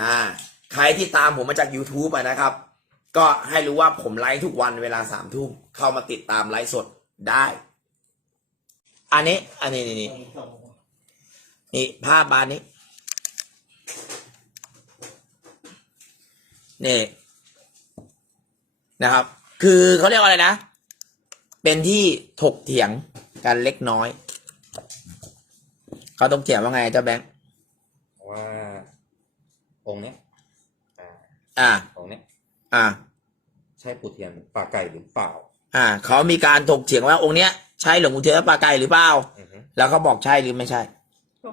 อ่าใครที่ตามผมมาจาก YouTube อะนะครับ ก็ให้รู้ว่าผมไลฟ์ทุกวันเวลาสามทุ่มเข้ามาติดตามไลฟ์สดได้ อันนี้ อันนี้นี่นี่นี่ภาพบานนี้นี่นะครับ คือเขาเรียกว่าอะไรนะ เป็นที่ถกเถียงกันเล็กน้อย เขาถกเถียงว่าไงเจ้าแบงค์ว่า องค์เนี้ยอ่าอ่าองค์เนี้ยอ่า ใช่ปู่เทียนปลาไก่หรือเปล่า อ่า เขามีการถกเถียงว่าองค์เนี้ยใช่หลวงปู่เทียนและปลาไก่หรือเปล่าอือฮึแล้วเขาบอกใช่หรือไม่ใช่ก็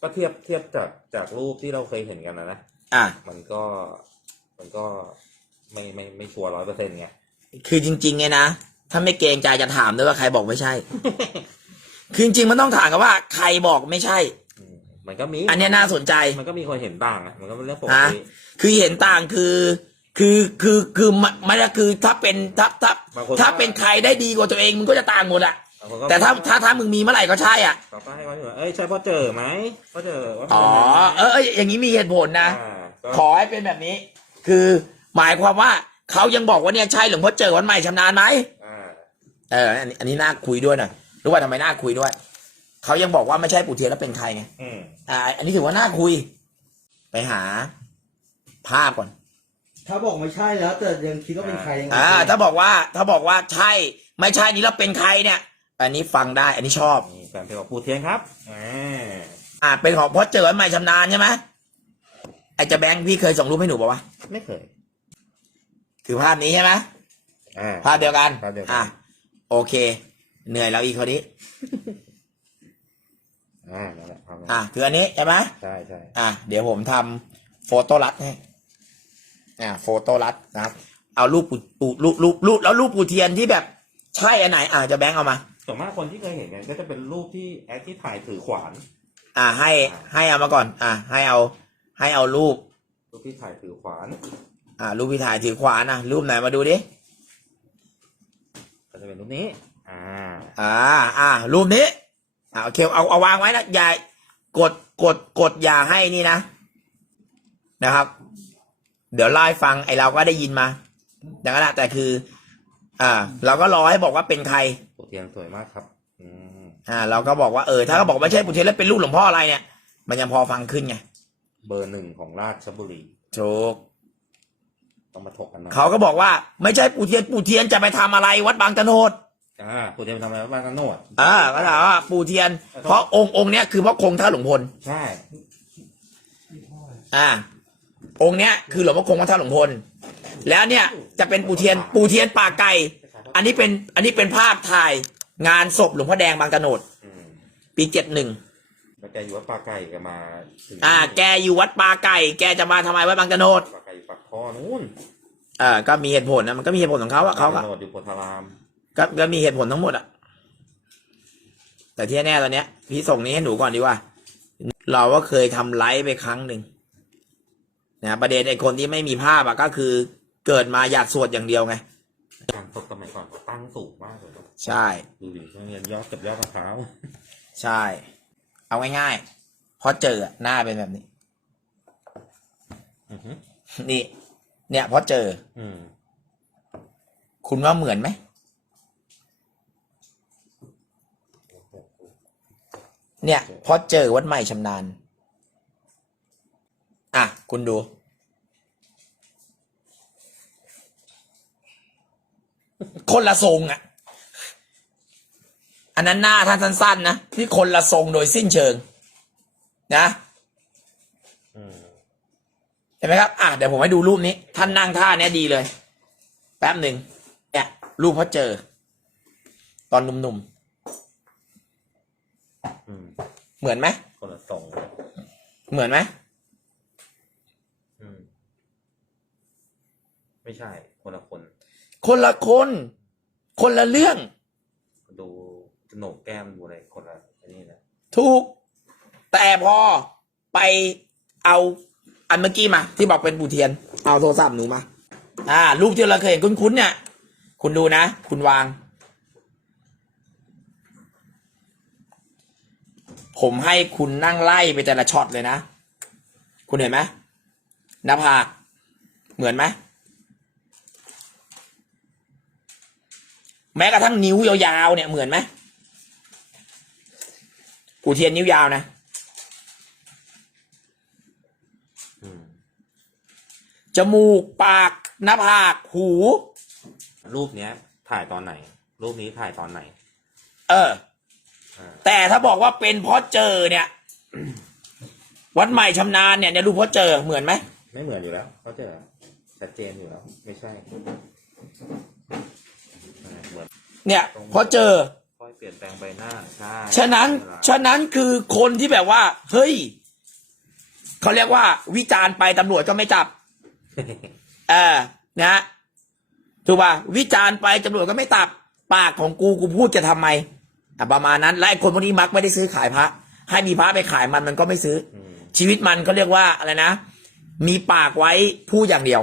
ก็เทียบเทียบจากจากรูปที่เราเคยเห็นกันนะนะอ่า มันก็มันก็ไม่ไม่ไม่ชัวร้อยเปอร์เซ็นต์ไงคือจริงๆไงนะถ้าไม่เกรงใจจะถามด้วยว่าใครบอกไม่ใช่ คือจริงๆมันต้องถามกันว่า ใครบอกไม่ใช่อื มมันก็มีอันเนี้ยน่าสนใจ มันก็มีคนเห็นต่างอะมันก็เป็นเรื่องปกฮะติคือเห็นต่างคือ คือคือคือมันมันก็คือถ้าเป็นถ้าถ้าบางคนถ้าเป็นใครได้ดีกว่าตัวเองมึงก็จะต่างหมดอะบงคนก็แต่ถ้าถ้าถ้ามึงมีเมื่อไหร่ก็ใช่อะเขาก็ให้เขาอยู่ว่าเอ้ยใช่พ่อเจอไหมพ่อเจอว่าอ๋อเออเอออย่างนี้มีเหตุผลนะอ่าก็ขอให้เป็นแบบนี้ คือหมายความว่าเขายังบอกว่าเนี่ยใช่หลวงพ่อเจอวันใหม่ชำนาญไหมอ่าเอออันนี้อันนี้น่าคุยด้วยหน่อยรู้ว่าทำไมน่าคุยด้วย เขายังบอกว่าไม่ใช่ปู่เทียนแล้วเป็นใครไงอืมอ่า อันนี้ถือว่าน่าคุย ไปหา ภาพก่อน ถ้าบอกไม่ใช่แล้ว แต่ยังคิดว่าเป็นใครยังไงอ่า ถ้าบอกว่า ถ้าบอกว่าใช่ ไม่ใช่นี่แล้วเป็นใครเนี่ย อันนี้ฟังได้ อันนี้ชอบ นี่แฟนเพลงของปู่เทียนครับอ่าอ่า เป็นของพ่อเจอวันใหม่ชำนาญใช่ไหมไอ้เจะแบงค์พี่เคยส่งรูปให้หนูบอกว่าไม่เคยคือภาพนี้ใช่ไหมอ่า ภาพเดียวกันภาพเดียวกัน อะโอเค เหนื่อยแล้วอีกคนนี้ อ่านั่นแหละครับอะคืออันนี้ใช่ไหมใช่ใช่อะเดี๋ยวผมทำโฟโต้รัดให้อะโฟโต้รัดนะครับเอารูปปูปูรูปรูปรูปแล้วรูปปูเทียนที่แบบใช่อันไหนอะจะแบงค์เอามา ส่วนมากคนที่เคยเห็นเนี่ยก็จะเป็นรูปที่แอคที่ถ่ายถือขวาน อะให้ให้เอามาก่อน อะให้เอาให้เอารูป รูปที่ถ่ายถือขวานอะรูปพี่ถ่ายถือขวานอะรูปไหนมาดูดิก็จะเป็นรูปนี้ อ่าอ่าอ่ารูปนี้ อ่าโอเคเอาเอาวางไว้นะอย่ากดกดกดอย่าให้นี่นะ นะครับ เดี๋ยวไล่าให้ฟังไอเราก็ได้ยินมาดังนั้นนะแต่คือ อ่า เราก็รอให้บอกว่าเป็นใครปู่เทียนสวยมากครับ อืมอ่า เราก็บอกว่าเออถ้าเขาบอกไม่ใช่ปุถุชนแล้วเป็นลูกหลวงพ่ออะไรเนี่ย มันยังพอฟังขึ้นไงเบอร์หนึ่งของราชบุรีถูกต้องมาถกกันหน่อยเขาก็บอกว่า ไม่ใช่ปู่เทียนปู่เทียนจะไปทำอะไรวัดบางตะโนด อ่าปู่เทียนทำอะไรบ้างกันโนดอ่าก็ถามว่าปู่เทียน เพราะองค์องค์เนี้ยคือพระคงท่าหลวงพล ใช่อ่า องค์เนี้ยคือหลวงพ่อคงวัดท่าหลวงพล แล้วเนี่ยจะเป็นปู่เทียนปู่เทียนป่าไก่ อันนี้เป็น อันนี้เป็นภาพถ่ายงานศพหลวงพ่อแดงบางตะโนด อืมปีเจ็ดหนึ่ง แล้วแกอยู่วัดปลาไก่แกมาถึงอ่า แกอยู่วัดป่าไก่ แกจะมาทำไมวัดบางตะโนดปลาไก่อยู่ปักคอนู้นอ่าก็มีเหตุผลนะ มันก็มีเหตุผลของเขาอะเขาก็โนดอยู่โพธาราม ก็ก็มีเหตุผลทั้งหมดอะแต่ที่แน่ตอนเนี้ย พี่ส่งนี้ให้หนูก่อนดีกว่า เราก็เคยทำไลฟ์ไปครั้งหนึ่งนะประเด็นไอ้คนที่ไม่มีภาพอะก็คือเกิดมาอยากสวดอย่างเดียวไงการตกสมัยก่อนตั้งสูงมากเลยนะใช่ ดูดิต้องเรียนยอดกับยอดมะพร้าวใช่ เอาง่ายๆพอเจออะหน้าเป็นแบบนี้ อือฮึนี่ เนี่ยพอเจอ อืมคุณว่าเหมือนไหม เนี่ยพอเจอวัดใหม่ชำนาญ อะ คุณดู คนละทรงอะ อันนั้นหน้าท่านสั้นๆนะที่คนละทรงโดยสิ้นเชิง นะเห็นไหมครับ อะ เดี๋ยวผมให้ดูรูปนี้ ท่านนั่งท่าเนี้ยดีเลย แป๊บหนึ่งเนี่ยรูปพอเจอ ตอนหนุ่มอืม ๆ เหมือนไหมคนละทรงเหมือนไหมอืม ไม่ใช่ คนละคน คนละคน คนละเรื่อง ดูจโหนกแก้มดูอะไรคนละอันนี้นะถูก แต่พอไปเอาอันเมื่อกี้มา ที่บอกเป็นปูเทียน เอาโทรศัพท์หนูมา อ่า รูปที่เราเคยเห็นคุ้นๆเนี่ย คุณดูนะ คุณวาง ผมให้คุณนั่งไล่ไปแต่ละช็อตเลยนะ คุณเห็นไหมหน้าผากเหมือนไหมแม้กระทั่งนิ้วยาวๆเนี่ยเหมือนไหมกูเทียนนิ้วยาวนะอืมจมูกปากหน้าผากหู รูปเนี้ย ถ่ายตอนไหน รูปนี้ถ่ายตอนไหน เอออ่า แต่ถ้าบอกว่าเป็นเพราะเจอเนี่ย วัดใหม่ชำนาญเนี่ยเนี่ยรูปเพราะเจอเหมือนไหมไม่เหมือนอยู่แล้วเขาเจอชัดเจนอยู่แล้ว ไม่ใช่อ่าเหมือนเนี่ยเพราะเจอค่อยเปลี่ยนแปลงใบหน้าใช่ฉะนั้นเวลาฉะนั้นคือคนที่แบบว่า เฮ้ยเขาเรียกว่า วิจารณ์ไปตำรวจก็ไม่จับเออนะฮะถูกป่ะวิจารณ์ไปตำรวจก็ไม่ตับ ปากของกูกูพูดจะทำไมอะ ประมาณนั้นและไอ้คนพวกนี้มักไม่ได้ซื้อขายพระ ให้มีพระไปขายมันมันก็ไม่ซื้ออืมชีวิตมันก็เรียกว่าอะไรนะ มีปากไว้พูดอย่างเดียว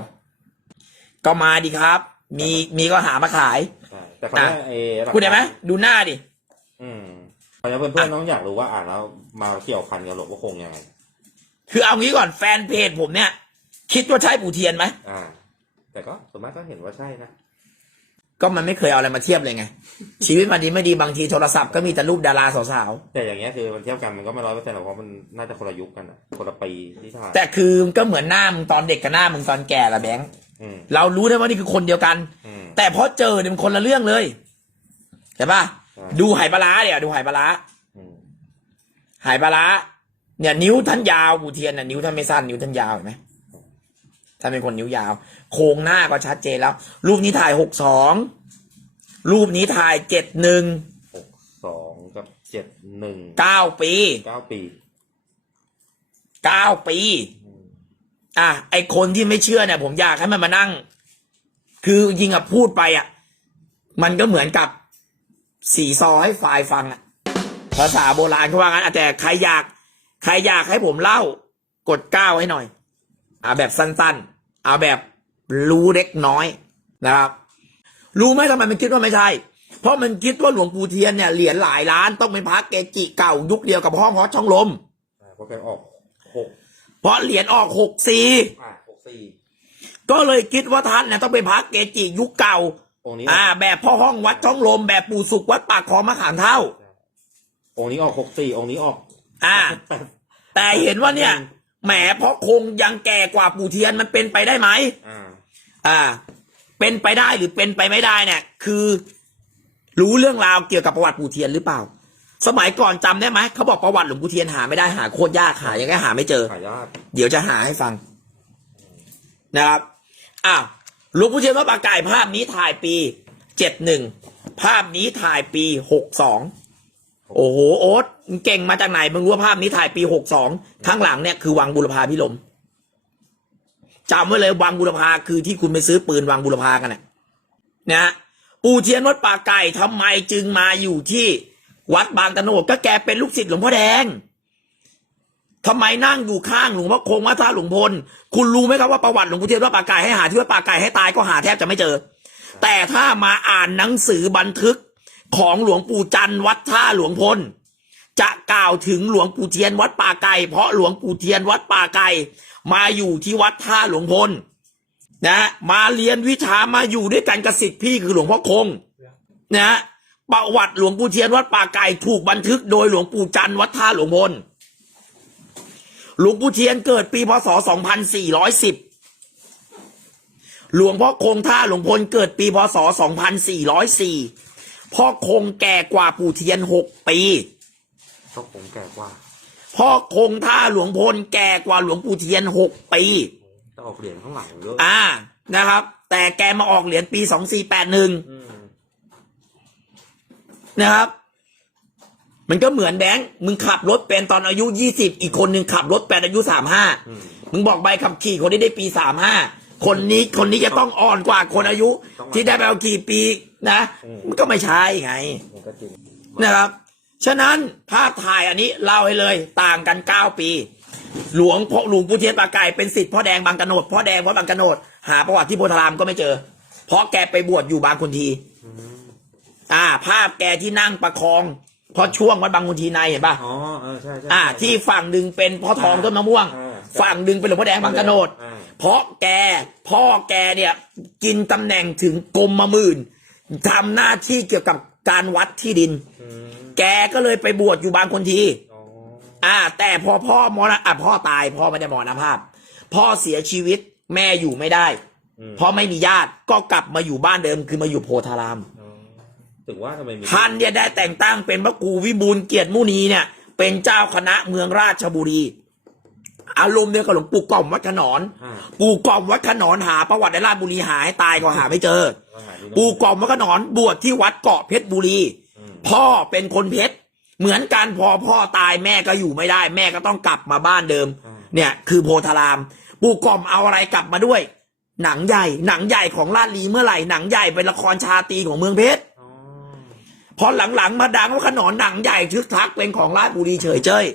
ก็มาดีครับ มีมีก็หามาขาย ใช่แต่คราวเนี้ยไอ้หลักคุณเห็นไหมดูหน้าดิ อืมคราวเนี้ยเพื่อนๆน้องอยากรู้ว่าอ่านแล้วมาเกี่ยวพันกับหลวงพ่อคงยังไงคือเอางี้ก่อนแฟนเพจผมเนี่ย คิดว่าใช่ปู่เทียนไหม อ่า แต่ก็ส่วนมากก็เห็นว่าใช่นะ ก็มันไม่เคยเอาอะไรมาเทียบเลยไง ชีวิตมันดีไม่ดีบางทีโทรศัพท์ก็มีแต่รูปดาราสาวแต่อย่างเงี้ยคือมันเทียบกันมันก็ไม่ร้อยเปอร์เซ็นต์หรอกเพราะมันน่าจะคนละยุคกันอะคนละปีที่ถ่ายๆแต่คือก็เหมือนหน้ามึงตอนเด็กกับหน้ามึงตอนแก่ละแบงค์อืมเรารู้ได้ว่านี่คือคนเดียวกัน อืม แต่พอเจอเนี่ยมันคนละเรื่องเลยเห็นปะใช่ ดูไหปลาร้าเนี่ยดูไหปลาร้าอืมไหปลาร้าเนี่ย นิ้วท่านยาวปู่เทียนน่ะนิ้วท่านไม่สั้นนิ้วท่านยาวเห็นไหมท่านเป็นคนนิ้วยาว โครงหน้าก็ชัดเจนแล้ว รูปนี้ถ่ายหกสองรูปนี้ถ่ายเจ็ดหนึ่งหกสองกับเจ็ดหนึ่งเก้าปีเก้าปีเก้าปีอืมอะไอคนที่ไม่เชื่อเนี่ย ผมอยากให้มันมานั่ง คือจริงๆอะพูดไปอะ มันก็เหมือนกับสีซอให้ฝ่ายฟังอะ ภาษาโบราณเขาว่างั้นอะแต่ใครอยาก ใครอยากให้ผมเล่า กดเก้าให้หน่อยเอาแบบสั้นๆ เอาแบบ รู้เล็กน้อยนะครับรู้ไหมทำไมมันคิดว่าไม่ใช่ เพราะมันคิดว่าหลวงปู่เทียนเนี่ยเหรียญหลายล้านต้องเป็นพระเกจิเก่ายุคเดียวกับห้องฮอช่องลมใช่เพราะแกออกหกเพราะเหรียญออกหกสี่อะหกสี่ก็เลยคิดว่าท่านเนี่ยต้องเป็นพระเกจิยุคเก่าองค์นี้อ่า แบบพ่อห้องวัดช่องลมแบบปู่สุกวัดปากคลองมะขามเท่า องค์นี้ออกหกสี่องค์นี้ออก อ่า แต่เห็นว่าเนี่ยแหมเพราะคงยังแก่กว่าปู่เทียนมันเป็นไปได้ไหมอ่า อ่า เป็นไปได้หรือเป็นไปไม่ได้เนี่ยคือ รู้เรื่องราวเกี่ยวกับประวัติปู่เทียนหรือเปล่า สมัยก่อนจำได้ไหมเขาบอกประวัติหลวงปู่เทียนหาไม่ได้หาโคตรยากหายังไงหาไม่เจอขายยากเดี๋ยวจะหาให้ฟัง นะครับอ้าวหลวงปู่เทียนวัดปากไก่ภาพนี้ถ่ายปีเจ็ดหนึ่งภาพนี้ถ่ายปีหกสองโอ้โหโอ๊ตมึงเก่งมาจากไหนมึงรู้ว่าภาพนี้ถ่ายปีหกสองข้างหลังเนี่ยคือวังบุรพาพิลม จำไว้เลยวังบุรพาคือที่คุณไปซื้อปืนวังบุรพากันนะนะฮะปู่เทียนวัดป่าไก่ทำไมจึงมาอยู่ที่วัดบางตะโนดก็แกเป็นลูกศิษย์หลวงพ่อแดงทำไมนั่งอยู่ข้างหลวงพ่อคงวัดท่าหลวงพล คุณรู้ไหมครับว่าประวัติหลวงปู่เทียนวัดป่าไก่ให้หาที่วัดป่าไก่ให้ตายก็หาแทบจะไม่เจอ แต่ถ้ามาอ่านหนังสือบันทึกของหลวงปู่จันทร์วัดท่าหลวงพลจะกล่าวถึงหลวงปู่เทียนวัดป่าไก่เพราะหลวงปู่เทียนวัดป่าไก่ มาอยู่ที่วัดท่าหลวงพลนะมาเรียนวิชามาอยู่ด้วยกันกับศิษย์พี่คือหลวงพ่อคงนะประวัติหลวงปู่เทียนวัดป่าไก่ถูกบันทึกโดยหลวงปู่จันวัดท่าหลวงพลหลวงปู่เทียนเกิดปีพศ 2410 หลวงพ่อคงท่าหลวงพลเกิดปีพศ 2404 พ่อคงแก่กว่าปู่เทียน 6 ปีก็คงแก่กว่า พ่อคงท่าหลวงพลแก่กว่าหลวงปู่เทียน6ปีจะออกเหรียญข้างหลังเยอะอ่านะครับ แต่แกมาออกเหรียญปี2481อืมนะครับ มันก็เหมือนแบงค์มึงขับรถเป็นตอนอายุ20อีกคนหนึ่งขับรถเป็นอายุ35อืม มึงบอกใบขับขี่คนนี้ได้ปีสามห้าคนนี้คนนี้จะต้องอ่อนกว่าคนอายุ ที่ได้ไปเอากี่ปีนะ มันก็ไม่ใช่ไง มันก็จริงนะครับ ฉะนั้นภาพถ่ายอันนี้เล่าให้เลยต่างกันเก้าปี หลวงพ่อหลวงปู่เทียนปากไก่เป็นสิทธิ์พ่อแดงบางกระโนดพ่อแดงวัดบางกระโนดหาประวัติที่โพธารามก็ไม่เจอ เพราะแกไปบวชอยู่บางคนทีอืมอ่า ภาพแกที่นั่งประคองเพราะช่วงวัดบางคนทีในเห็นป่ะอ๋อเออใช่ใช่อ่า ที่ฝั่งหนึ่งเป็นพ่อทองต้นมะม่วงอ่าฝั่งหนึ่งเป็นหลวงพ่อแดงบางกระโนดอ่าเพราะแกพ่อแกเนี่ย กินตำแหน่งถึงกรมมาหมื่นทำหน้าที่เกี่ยวกับการวัดที่ดินอืม แกก็เลยไปบวชอยู่บางคนทีอ๋ออ่า แต่พอพ่อมรณะอะพ่อตายพ่อไม่ได้มรณภาพ พ่อเสียชีวิตแม่อยู่ไม่ได้อืมเพราะไม่มีญาติก็กลับมาอยู่บ้านเดิมคือมาอยู่โพธารามอ๋อถึงว่าทำไมมีท่านเนี่ยได้แต่งตั้งเป็นพระครูวิบูลย์เกียรติมุนีเนี่ย เป็นเจ้าคณะเมืองราชบุรี อารมณ์เนี่ยกับหลวงปู่ก่อมวัดขนอนอ่าปู่ก่อมวัดขนอนหา ประวัติในราชบุรีหายตายก็หาไม่เจอก็หาที่โน่นปู่ก่อมวัดขนอนบวชที่วัดเกาะเพชรบุรีอืม พ่อเป็นคนเพชรเหมือนกันพอพ่อตายแม่ก็อยู่ไม่ได้ แม่ก็ต้องกลับมาบ้านเดิม เนี่ย คือโพธาราม ปู่ก่อมเอาอะไรกลับมาด้วย หนังใหญ่ หนังใหญ่ของราชลีเมื่อไหร่หนังใหญ่เป็นละครชาตรีของเมืองเพชรอ๋อพอหลังๆมาดังว่าขนอนหนังใหญ่ทึกทักเป็นของราชบุรีเฉยเจ้ย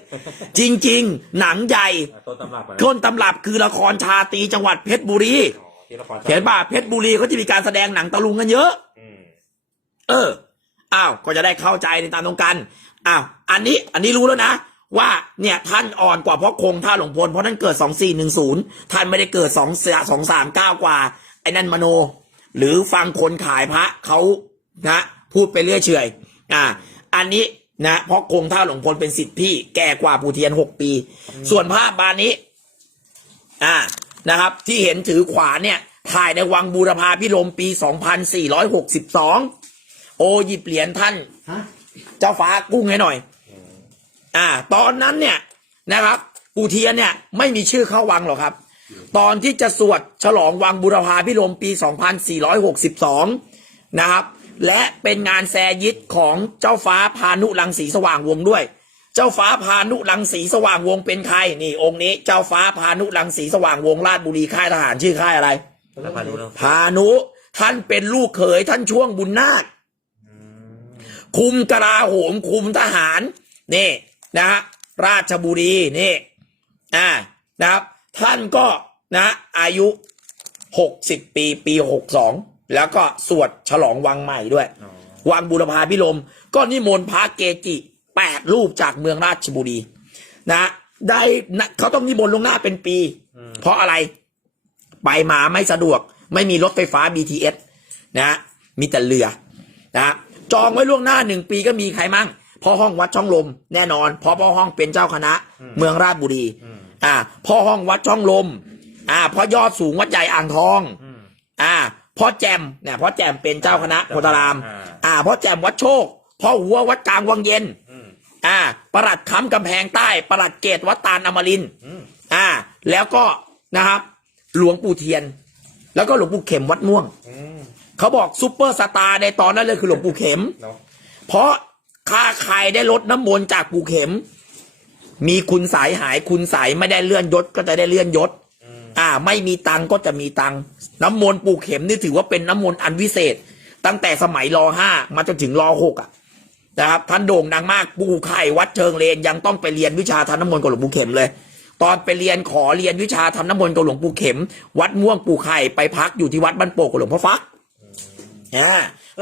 จริง ๆ หนังใหญ่ต้นตำรับอะต้นตำรับคือละครชาตรีจังหวัดเพชรบุรีอ๋อที่ละครเห็นป่ะเพชรบุรีเขาจะมีการแสดงหนังตะลุงกันเยอะอืมเออ อ้าวก็จะได้เข้าใจในตามตรงกันอ้าวอันนี้อันนี้รู้แล้วนะ ว่าเนี่ยท่านอ่อนกว่าพ่อคงท่าหลวงพลเพราะท่านเกิดสองสี่หนึ่งศูนย์ท่านไม่ได้เกิดสองสองสามเก้ากว่าไอ้นั่นมโน หรือฟังคนขายพระเขานะพูดไปเรื่อยเฉยอ่า อันนี้นะเพราะคงท่าหลวงพลเป็นสิทธิ์พี่แก่กว่าปูเทียนหกปี ส่วนภาพบานนี้ อ่านะครับ ที่เห็นถือขวานเนี่ยถ่ายในวังบูรพาพิรมปี 2462 โอหยิบเหรียญท่าน ฮะเจ้าฟ้ากุ้งให้หน่อย อ่า ตอนนั้นเนี่ยนะครับปูเทียนเนี่ยไม่มีชื่อเข้าวังหรอกครับ ตอนที่จะสวดฉลองวังบุรพาพิรมปี 2462 นะครับ และเป็นงานแซยิตของเจ้าฟ้าพานุรังสีสว่างวงศ์ด้วย เจ้าฟ้าพานุรังสีสว่างวงศ์เป็นใคร นี่ องค์นี้ เจ้าฟ้าพานุรังสีสว่างวงศ์ราชบุรีค่ายทหารชื่อค่ายอะไรแล้วพาดูแล้วพานุ ท่านเป็นลูกเขยท่านช่วงบุญนาค คุมกราโหมคุมทหารนี่นะฮะราชบุรีนี่อ่านะครับ ท่านก็นะอายุหกสิบปีปีหกสองแล้วก็สวดฉลองวังใหม่ด้วยอ๋อวังบุรพาพิรมก็นิมนต์พระเกจิแปดรูปจากเมืองราชบุรี นะได้นะเขาต้องนิมนต์ลวงหน้าเป็นปี เพราะอะไร ไปมาไม่สะดวก ไม่มีรถไฟฟ้า BTS นะ มีแต่เรือนะ จองไว้ล่วงหน้าหนึ่งปีก็มีใครมั่งพ่อห้องวัดช่องลมแน่นอนเพราะพ่อห้องเป็นเจ้าคณะ เมืองราชบุรีอืมอ่าพ่อห้องวัดช่องลมอ่าพ่อยอดสูงวัดใหญ่อ่างทองอืมอ่าพ่อแจมเนี่ยพ่อแจมเป็นเจ้าคณะโพธาราม อ่าอ่าพ่อแจมวัดโชคพ่อหัววัดกลางวังเย็นอืมอ่าประหลัดค้ำกำแพงใต้ประหลัดเกตวัดตาลอมรินทร์อืมอ่า แล้วก็นะครับ หลวงปู่เทียน แล้วก็หลวงปู่เข็มวัดม่วงอืม เขาบอกซุปเปอร์สตาร์ในตอนนั้นเลยคือหลวงปู่เข็ม เนาะเพราะค่าใครได้ลดน้ำมนต์จากปู่เข็ม มีคุณสายหายคุณสายไม่ได้เลื่อนยศก็จะได้เลื่อนยศ อืมอ่า ไม่มีตังค์ก็จะมีตังค์น้ำมนต์ปู่เข็มนี่ถือว่าเป็นน้ำมนต์อันวิเศษ ตั้งแต่สมัยรอห้ามาจนถึงรอหกอะนะครับท่านโด่งดังมากปู่ไข่วัดเชิงเลนยังต้องไปเรียนวิชาทำน้ำมนต์กับหลวงปู่เข็มเลย ตอนไปเรียนขอเรียนวิชาทำน้ำมนต์กับหลวงปู่เข็ม วัดม่วงปู่ไข่ไปพักอยู่ที่วัดบ้านโป่งกับหลวงพ่อฟัก อ่า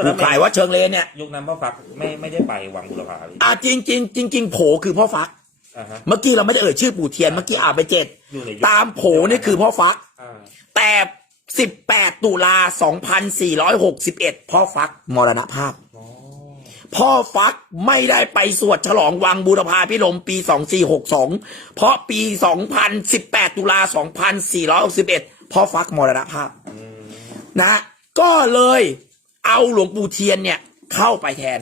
ปู่ไข่วัดเชิงเลนเนี่ยยุคนั้นพ่อฟักไม่ไม่ได้ไปวังบุรพาพี่อ่าจริงจริงจริงจริงๆโผคือพ่อฟักอ่าฮะเมื่อกี้เราไม่ได้เอ่ยชื่อปู่เทียนเมื่อกี้อ่านไปเจ็ดอยู่ในยุคตามโผนี่คือพ่อฟักอ่าแต่18ตุลา2461พ่อฟักมรณภาพอ๋อพ่อฟักไม่ได้ไปสวดฉลองวังบูรพาพิรมปี 2462 เพราะปี 2018 ตุลา 2461 พ่อฟักมรณภาพอืมนะ ก็เลย เอาหลวงปู่เทียนเนี่ยเข้าไปแทน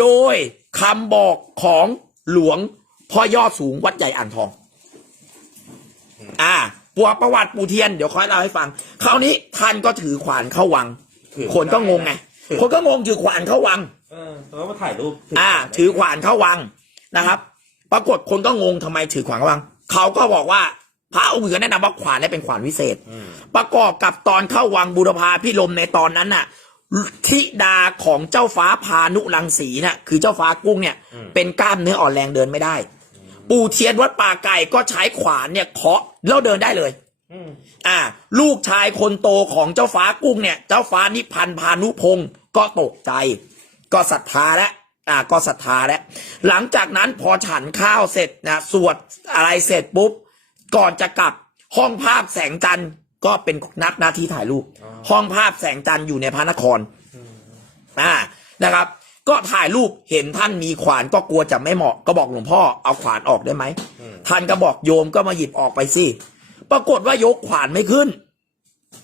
โดยคำบอกของหลวงพ่อยอดสูงวัดใหญ่อ่างทอง อ่าปัวประวัติปู่เทียนเดี๋ยวค่อยเล่าให้ฟัง คราวนี้ท่านก็ถือขวานเข้าวังถือคนก็งงไง คนก็งงถือขวานเข้าวัง เออแล้วมาถ่ายรูป อ่า ถือขวานเข้าวังนะครับ ปรากฏคนก็งงทำไมถือขวานเข้าวัง เขาก็บอกว่าพระองค์อื่นก็แนะนำว่าขวานเนี่ยเป็นขวานวิเศษอืมประกอบกับตอนเข้าวังบุรพาพิรมในตอนนั้นน่ะ ธิดาของเจ้าฟ้าพานุรังสีน่ะคือเจ้าฟ้ากุ้งเนี่ยเป็นกล้ามเนื้ออ่อนแรงเดินไม่ได้ ปู่เทียนวัดป่าไก่ก็ใช้ขวานเนี่ยเคาะแล้วเดินได้เลย อืมอ่า ลูกชายคนโตของเจ้าฟ้ากุ้งเนี่ย เจ้าฟ้านิพันธ์พานุพงศ์ก็ตกใจ ก็ศรัทธาแล้วอ่า ก็ศรัทธาแล้วหลังจากนั้นพอฉันข้าวเสร็จนะสวดอะไรเสร็จปุ๊บ ก่อนจะกลับห้องภาพแสงจันทร์ ก็เป็นนักหน้าที่ถ่ายรูปอ๋อห้องภาพแสงจันทร์อยู่ในพระนครอ่านะครับ ก็ถ่ายรูปเห็นท่านมีขวานก็กลัวจะไม่เหมาะก็บอกหลวงพ่อเอาขวานออกได้ไหมอืมท่านก็บอกโยมก็มาหยิบออกไปสิปรากฏว่ายกขวานไม่ขึ้น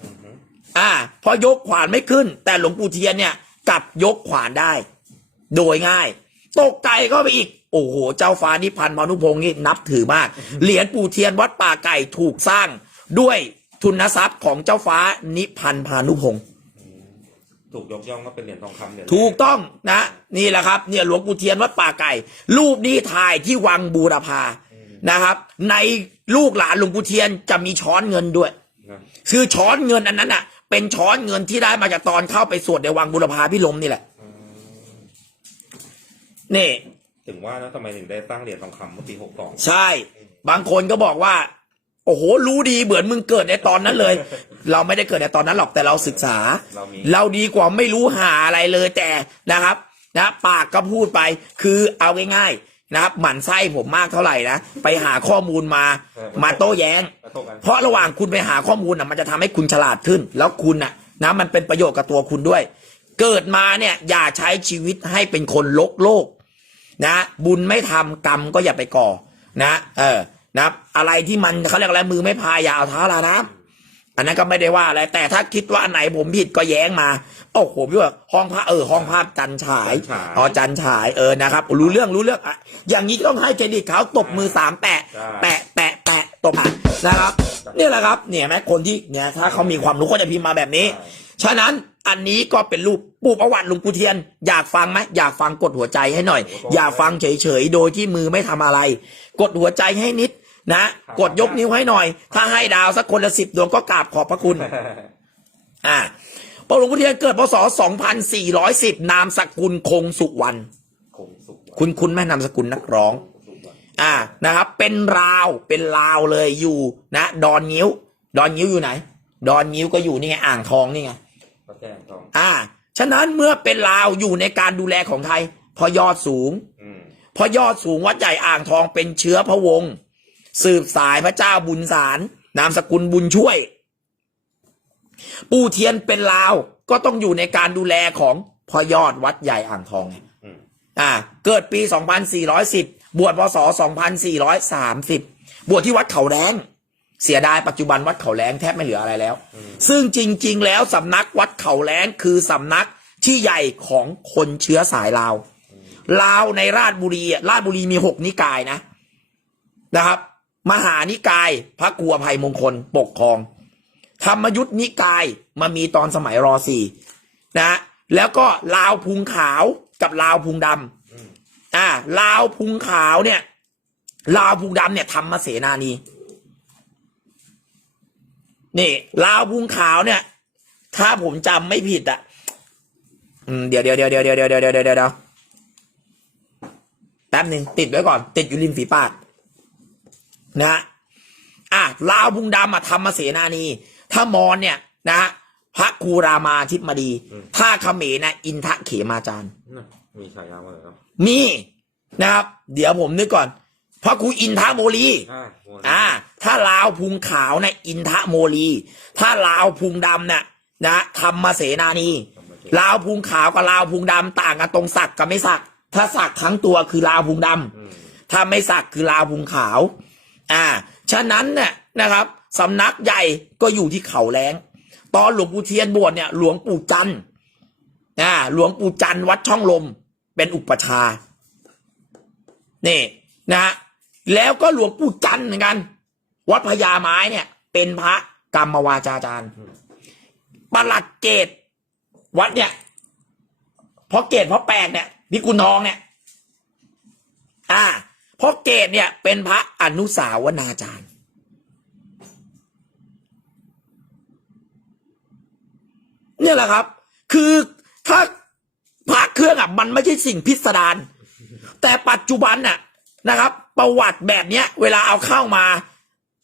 อือฮึอ่าพอยกขวานไม่ขึ้น แต่หลวงปู่เทียนเนี่ยกลับยกขวานได้ โดยง่าย ตกใจก็ไปอีก โอ้โห เจ้าฟ้านิพันธ์พานุพงศ์นี่นับถือมาก เหรียญปู่เทียนวัดป่าไก่ถูกสร้างด้วย ทุนทรัพย์ของเจ้าฟ้านิพันธ์พานุพงศ์ถูกยกย่องว่าเป็นเหรียญทองคำเหรียญถูกต้องนะนี่แหละครับเนี่ยหลวงปู่เทียนวัดป่าไก่ รูปนี้ถ่ายที่วังบูรพานะครับ ในลูกหลานหลวงปู่เทียนจะมีช้อนเงินด้วยนะคือช้อนเงินอันนั้นอะ เป็นช้อนเงินที่ได้มาจากตอนเข้าไปสวดในวังบุรพาพิลมนี่แหละอืมนี่ ถึงว่าแล้วทำไมถึงได้ตั้งเหรียญทองคำเมื่อปีหกสองใช่ บางคนก็บอกว่า โอ้โห รู้ดีเหมือนมึงเกิดในตอนนั้นเลย เราไม่ได้เกิดในตอนนั้นหรอกแต่เราศึกษา เรามี เราดีกว่าไม่รู้หาอะไรเลยแต่นะครับนะปากก็พูดไปคือเอาง่ายๆนะครับหมั่นไส้ผมมากเท่าไหร่นะไปหาข้อมูลมามาโต้แย้ง กระทบกันเพราะระหว่างคุณไปหาข้อมูลน่ะมันจะทำให้คุณฉลาดขึ้น แล้วคุณน่ะนะมันเป็นประโยชน์กับตัวคุณด้วย เกิดมาเนี่ยอย่าใช้ชีวิตให้เป็นคนลกโลก นะ บุญไม่ทำกรรมก็อย่าไปก่อ นะ เออ นะอะไรที่มันเขาเรียกอะไรมือไม่พายอย่าเอาเท้าลาน้ำอันนั้นก็ไม่ได้ว่าอะไรแต่ถ้าคิดว่าอันไหนผมผิดก็แย้งมาโอ้โหพี่ว่าห้องพระเออห้องภาพจันฉาย อ๋อจันฉายเออนะครับ รู้เรื่องรู้เรื่องอะอย่างนี้ต้องให้เครดิตเขาตบมือสามแปะแปะแปะแปะตบอะนะครับนี่แหละครับเนี่ยแม้คนที่เนี่ยถ้าเขามีความรู้ก็จะพิมพ์มาแบบนี้ ฉะนั้นอันนี้ก็เป็นรูปปูประวัติหลวงปู่เทียน อยากฟังไหมอยากฟังกดหัวใจให้หน่อย อย่าฟังเฉยๆโดยที่มือไม่ทำอะไร กดหัวใจให้นิด นะ กดยกนิ้วให้หน่อย ถ้าให้ดาวสักคนละสิบดวงก็กราบขอบพระคุณ อ่าพระหลวงปู่เทียนเกิดพศ2410 นามสกุลคงสุวรรณคงสุขคุณคุณแม่นามสกุลนักร้องสุขวันอ่านะครับ เป็นราวเป็นราวเลยอยู่นะ ดอนนิ้ว ดอนนิ้วอยู่ไหน ดอนนิ้วก็อยู่นี่ไงอ่างทองนี่ไงพระแก้วทองอ่า ฉะนั้นเมื่อเป็นราวอยู่ในการดูแลของไทย พอยอดสูงอืมพอยอดสูงวัดใหญ่อ่างทองเป็นเชื้อพระวงศ์ สืบสายพระเจ้าบุญสาร นามสกุลบุญช่วย ปู่เทียนเป็นลาว ก็ต้องอยู่ในการดูแลของพอยอดวัดใหญ่อ่างทองไงอืมอ่า เกิดปี 2410 บวชพศ 2430 บวชที่วัดเขาแรงเสียดายปัจจุบันวัดเขาแรงแทบไม่เหลืออะไรแล้ว ซึ่งจริง ๆ แล้วสำนักวัดเขาแรงคือสำนักที่ใหญ่ของคนเชื้อสายลาว ลาวในราชบุรีอะราชบุรีมีหกนิกายนะนะครับ มหานิกาย พระกัวภัยมงคลปกครอง ธรรมยุทธนิกายมามีตอนสมัยรอสี่นะแล้วก็ลาวพุงขาวกับลาวพุงดำอ่าลาวพุงขาวเนี่ย ลาวพุงดำเนี่ยธรรมเสนานีนี่ลาวพุงขาวเนี่ย ถ้าผมจำไม่ผิดอะอืมเดี๋ยวเดี๋ยวเดี๋ยวเดี๋ยวเดี๋ยวเดี๋ยวเดี๋ยวเดี๋ยวเดี๋ยวแป๊บหนึ่งติดไว้ก่อน ติดอยู่ริมฝีปาก นะฮะอะลาวพุงดำอะธรรมเสนานี ถ้ามอนเนี่ยนะฮะพระครูรามาทิพมาดี ถ้าเขมรนะอินทะเขมาจารย์น่ะมีฉายามาเลยเนาะมีนะครับ เดี๋ยวผมนึกก่อนพระครูอินทะโมลีอ่าโมอ่าถ้าลาวพุงขาวเนี่ยอินทะโมลี ถ้าลาวพุงดำเนี่ยนะธรรมเสนานีลาวพุงขาวกับลาวพุงดำต่างกันตรงสักกับไม่สัก ถ้าสักทั้งตัวคือลาวพุงดำอืมถ้าไม่สักคือลาวพุงขาว อ่า ฉะนั้นเนี่ยนะครับสำนักใหญ่ก็อยู่ที่เขาแรงตอนหลวงปู่เทียนบวชเนี่ยหลวงปู่จันทร์อ่าหลวงปู่จันทร์วัดช่องลม เป็นอุปชานี่นะฮะแล้วก็หลวงปู่จันทร์เหมือนกัน วัดพญาไม้เนี่ย เป็นพระกรรมวาจาจารย์ประหลัดเกตวัดเนี่ยพราะเกตเพราะแปลกเนี่ยพิกุลทองเนี่ย อ่า ราะเกตเนี่ยเป็นพระอนุสาวนาจารย์ เนี่ยแหละครับ คือถ้าพระเครื่องอะมันไม่ใช่สิ่งพิสดารแต่ปัจจุบันน่ะนะครับ ประวัติแบบเนี้ย เวลาเอาเข้ามา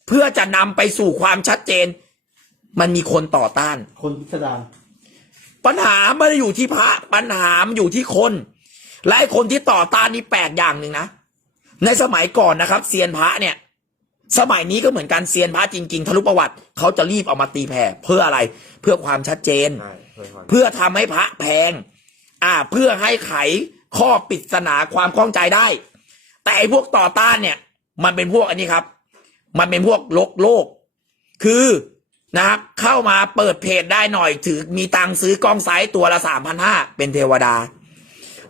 เพื่อจะนำไปสู่ความชัดเจน มันมีคนต่อต้าน คนพิสดารปัญหาไม่ได้อยู่ที่พระปัญหามันอยู่ที่คน และไอ้คนที่ต่อต้านนี่แปลกอย่างหนึ่งนะ ในสมัยก่อนนะครับเซียนพระเนี่ย สมัยนี้ก็เหมือนกันเซียนพระจริง ๆ ทะลุประวัติเขาจะรีบเอามาตีแผ่เพื่ออะไรเพื่อความชัดเจน ใช่เคยฟังเพื่อทำให้พระแพง อ่า เพื่อให้ไขข้อปริศนาความข้องใจได้ แต่ไอ้พวกต่อต้านเนี่ย มันเป็นพวกอันนี้ครับ มันเป็นพวกโลกโลก คือนะครับเข้ามาเปิดเพจได้หน่อย ถือมีตังค์ซื้อกล้องไซส์ตัวละสามพันห้าเป็นเทวดา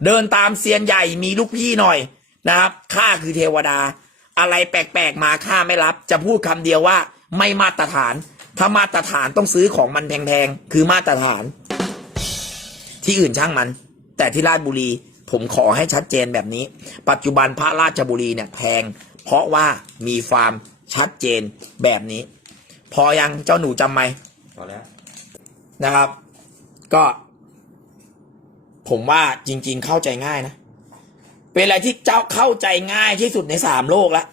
เดินตามเซียนใหญ่มีลูกพี่หน่อย นะครับข้าคือเทวดา อะไรแปลกๆมาข้าไม่รับ จะพูดคำเดียวว่าไม่มาตรฐาน ถ้ามาตรฐานต้องซื้อของมันแพงๆคือมาตรฐาน ที่อื่นช่างมัน แต่ที่ราชบุรีผมขอให้ชัดเจนแบบนี้ ปัจจุบันพระราชบุรีเนี่ยแพง เพราะว่ามีฟาร์มชัดเจนแบบนี้ พอยังเจ้าหนูจำไหมพอแล้วนะครับ ก็ ผมว่าจริง ๆ เข้าใจง่ายนะ เป็นอะไรที่เจ้าเข้าใจง่ายที่สุดในสามโลกแล้ว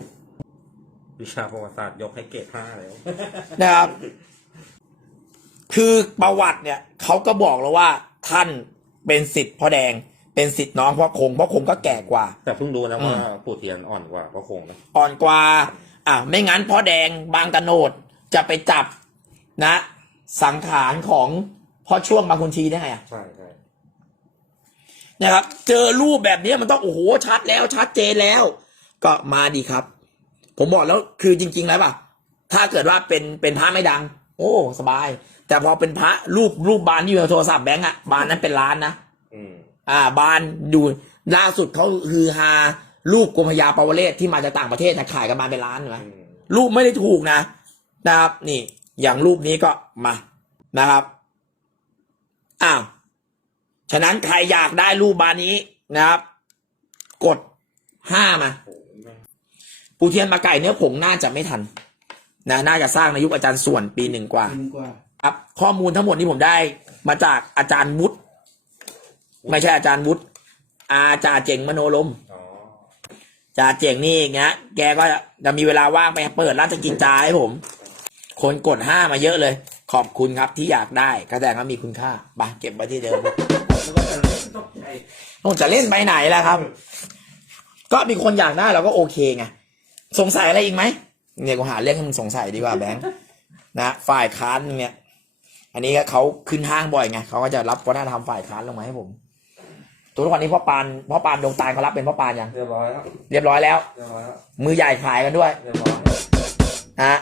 วิชาประวัติศาสตร์ยกให้เกรดห้าแล้วนะครับ คือประวัติเนี่ยเขาก็บอกแล้วว่า ท่านเป็นสิทธิ์พ่อแดง เป็นสิทธิ์น้องพ่อคงพ่อคงก็แก่กว่า แต่เพิ่งรู้นะอืมว่าปู่เทียนอ่อนกว่าพระคงนะอ่อนกว่า อะไม่งั้นพ่อแดงบางตะโนดจะไปจับนะ สังขารของพ่อช่วงบางคุณทีได้ไงอะใช่ใช่ นะครับ เจอรูปแบบนี้มันต้องโอ้โหชัดแล้วชัดเจนแล้ว ก็มาดีครับ ผมบอกแล้วคือจริง ๆ แล้วป่ะ ถ้าเกิดว่าเป็นเป็นพระไม่ดัง โอ้สบาย แต่พอเป็นพระรูปรูปบานที่อยู่ในโทรศัพท์แบงก์อะบานนั้นเป็นล้านนะอืมอ่า บานดูล่าสุดเขาฮือฮารูปกรมพยาปาวเรศที่มาจากต่างประเทศนะขายกันมาเป็นล้านเหรออืมรูปไม่ได้ถูกนะนะครับ นี่ อย่างรูปนี้ก็มานะครับอ้าว ฉะนั้นใครอยากได้รูปบานนี้นะครับ กดห้ามาโอ้โหแม่งปูเทียนมาไก่เนื้อผงน่าจะไม่ทันนะน่าจะสร้างในยุคอาจารย์ส่วนปีหนึ่งกว่ากินกว่า ครับ ข้อมูลทั้งหมดที่ผมได้มาจากอาจารย์วุฒิไม่ใช่อาจารย์วุฒิอาจารย์เจ๋งมโนลมอ๋อจ่าเจ๋งนี่อย่างเงี้ยแกก็จะมีเวลาว่างไปเปิดร้านจะกินจาให้ผม คนกดห้ามาเยอะเลย ขอบคุณครับที่อยากได้ก็แสดงว่ามีคุณค่าไปเก็บไว้ที่เดิม ผมจะเล่นไปไหนล่ะครับ ก็มีคนอยากได้เราก็โอเคไงสงสัยอะไรอีกไหมเนี่ยกูหาเรื่องให้มึงสงสัยดีกว่าแบงค์นะฝ่ายค้านเนี่ย อันนี้ก็เขาขึ้นห้างบ่อยไงเขาก็จะรับวัฒนธรรมฝ่ายค้านลงมาให้ผม ตัวทุกวันนี้พ่อปานพ่อปานดวงตาลเขารับเป็นพ่อปานยังเรียบร้อยแล้วเรียบร้อยแล้ว เรียบร้อยแล้วมือใหญ่ขายกันด้วยเรียบร้อยนะฮะ